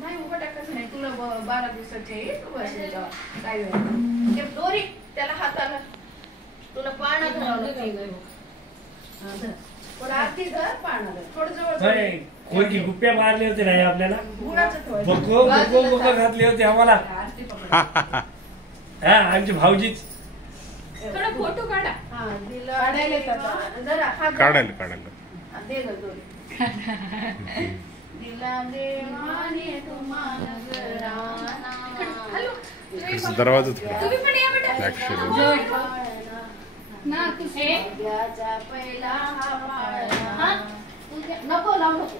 नाही उभं टाकायचं नाही तुला 12 दिवसाचे काय दोरी त्याला हाताला तुला पाळणा धरावं लागतं आरती धर पाळणा धर थोडं जवळ कोणती गुप्प्या मारले होते नाही आपल्याला गुळाचं घातले होते आम्हाला हा आमचे भाऊजीच थोडा फोटो काढा काढायला दे ग दोरी दिला देवाने तुम्हाला जराना दरवाजा तुम्ही पण या बेटा ना तुझ्याचा पहिला हा पाळणा नको लावू नको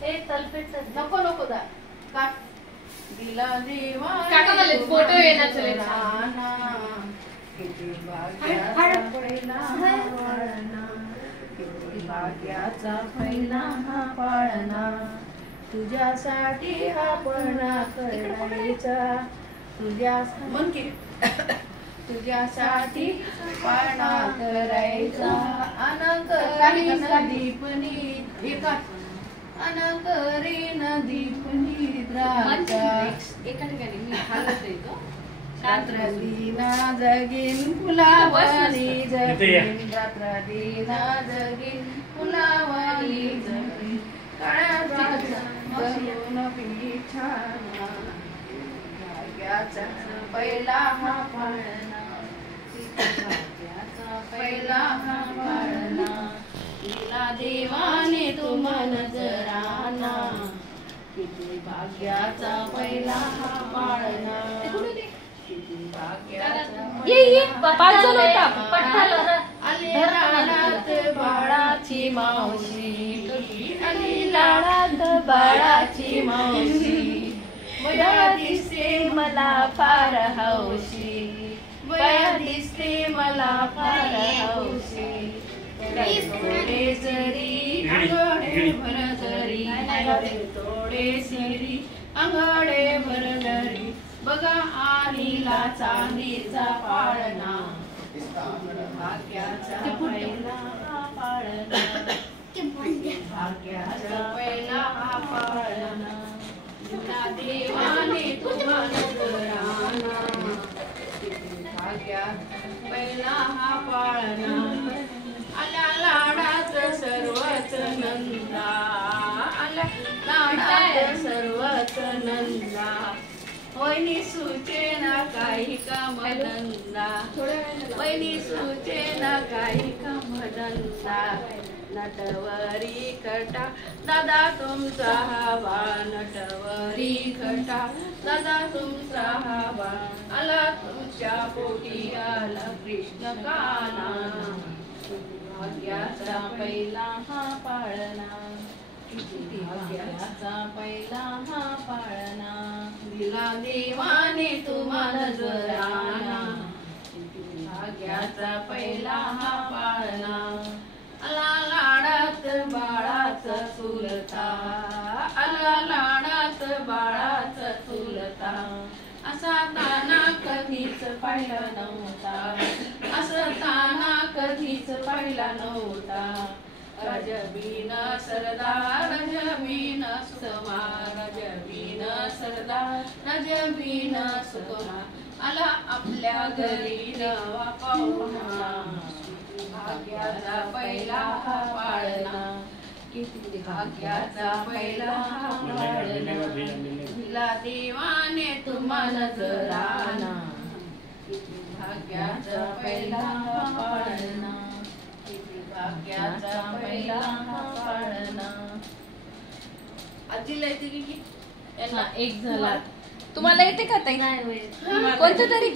हे तलपेट नको नको दा काट दिला देवाने फोटो येणार चले किती भाग्याचा पहिला हा पाळणा किती भाग्याचा पहिला हा पाळणा तुझ्यासाठी हा पाळणा करायचा तुझ्यासाठी पाळणा करायचा अनकरी दीपनी अनकरीन दीपनी एका ठिकाणी मी हालत येतो रात्र दिना जगीन फुलावानी जगीन रात्र दिना जगीन फुलावानी जगीन काळ्या करून पिठाना भाग्याचा पहिला हा पाळणा भाग्याचा पहिला हा पाळणा दिला देवाने तुम्हाला नजराना किती भाग्याचा पहिला हा पाळणा किती भाग्याचा आली लाडात बाळाची मावशी आली लाडात बाळाची मावशी बया दिसते मला फार हौशी बया दिसते मला फार हौशी थोडे जरी अंगडे भर जरी थोडे सिरी अंगडे भर जरी बघा आलीला चांदीचा पाळणा भाग्याचा पहिला हा पाळणा भाग्याचा पहिला हा पाळणा दिला देवाने तुम्हाला जराना भाग्याचा पहिला हा पाळणा आल्या लाडात सर्वच नंदा आल्या लाडात सर्वच नंदा वैनी सुचेना काही कामधंदा वैनी सुचेना काही कामधंदा नटवरी कटा दादा तुमचा हवा नटवरी कटा दादा तुमचा हवा आला तुमच्या पोटी आला कृष्ण काना भाग्याचा पहिला हा पाळणा भाग्याचा पहिला हा पाळणा दिला देवाने तुम्हाला जराना भाग्याचा पहिला हा पाळणा आला लाडात बाळाचा चुलता आला लाडात बाळाचा चुलता असा ताना कधीच पाहिला नव्हता असा ताना कधीच पाहिला नव्हता रजबीन सरदार रजबीन सुकुमार रजबीन सरदार रजबीन सुकुमार आला आपल्या घरी नवा पाहुणा भाग्याचा पहिला हा पाळणा किती भाग्याचा पहिला हा पाळणा दिला देवाने तुम्हाला जराना किती भाग्याचा पहिला हा पाळणा भाग्याचा पहिला हा पाळणा आजीला येते की यांना एक झाला तुम्हाला येते का ताई कोणतं तरी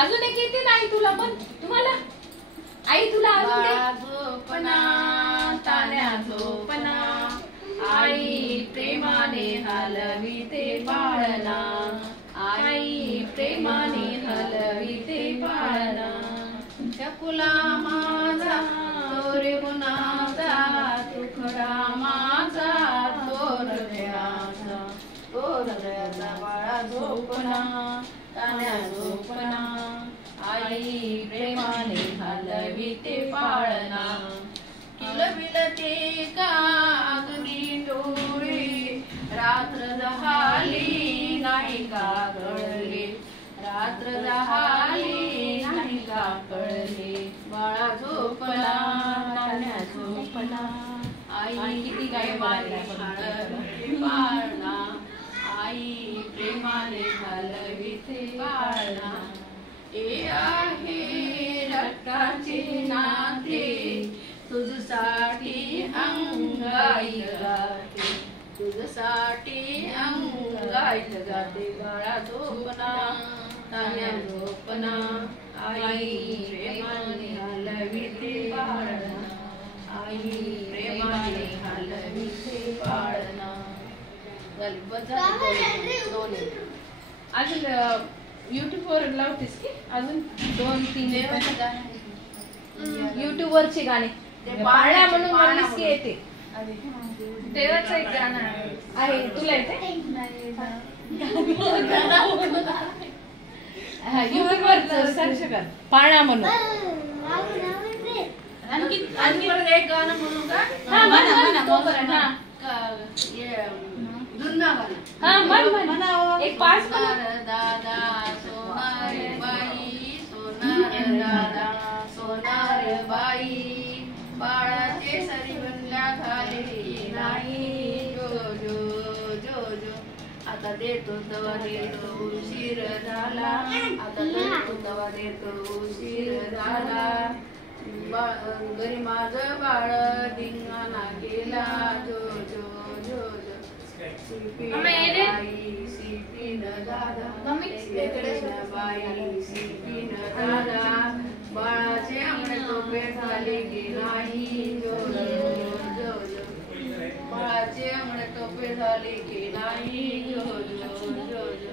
अजून एक येते नाही तुला पण तुम्हाला आई तुला झोपना तान्या झोपना आई प्रेमाने हलवी ते पाळणा आई प्रेमाने हलवी ते पाळणा चकुला माझा घालविते पाळणा किलबिलते का अग्नी डोळे रात्र झाली नाही का कळले रात्र झाली नाही का कळले बाळा झोपला नाण्या झोपला आई किती प्रेमाने घालविते पाळणा आई प्रेमाने घालविते पाळणा ए आहे रक्ताचे नाते तुझसाठी अंगाई गाते तुझसाठी अंगाई गाते बाळा झोपना तान्या झोपना आई प्रेमाने घालविते पाळणा आई प्रेमाने घालविते पाळणा अजून युट्यूब वर लावतेस की अजून 2-3 युट्यूब वरचे गाणे पाळणा म्हणून म्हणलीस की येते देवाचं एक गाणं आहे तुला येते युट्यूब वर सर्च कर पाळणा म्हणून आणखी परत एक गाणं म्हणू का हा म्हण तोपर्यंत जुन्ना गाणं हा म्हण एक 5 सोनार दादा सोनार बाई सोनार दादा सोनार बाई बाळाचे सरीबंदा खाली नाही जो जो जो जो आता देतो तवा देतो उशीर झाला आता देतो तवा देतो उशीर झाला घरी माझं बाळ धिंगाणा गेला जो जो जो जो सिपीन दादा बाई सिपीन दादा बाळाचे आमने टोपे झाले की नाही जो जो जो जो बाळाचे आमने टोपे झाले की नाही जो जो जो जो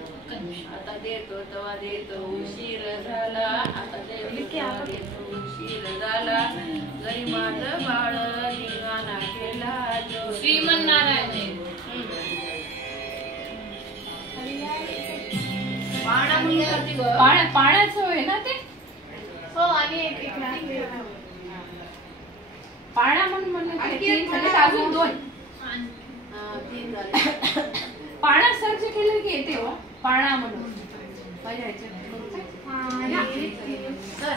आता देतो तवा देतो उशीर झाला आता देतो तवा देतो उशीर झाला घरी माझं बाळ धिंगाणा केला जो श्रीमन्नारायण पाळणा म्हणून करते ग. पाण्याचं होय ना ते हो आणि एक राहते. पाळणा म्हणून म्हणलं की 3 झाले तर अजून 2 तीन झाले. पाळणा सर्च केलं की येते हो पाळणा म्हणून तर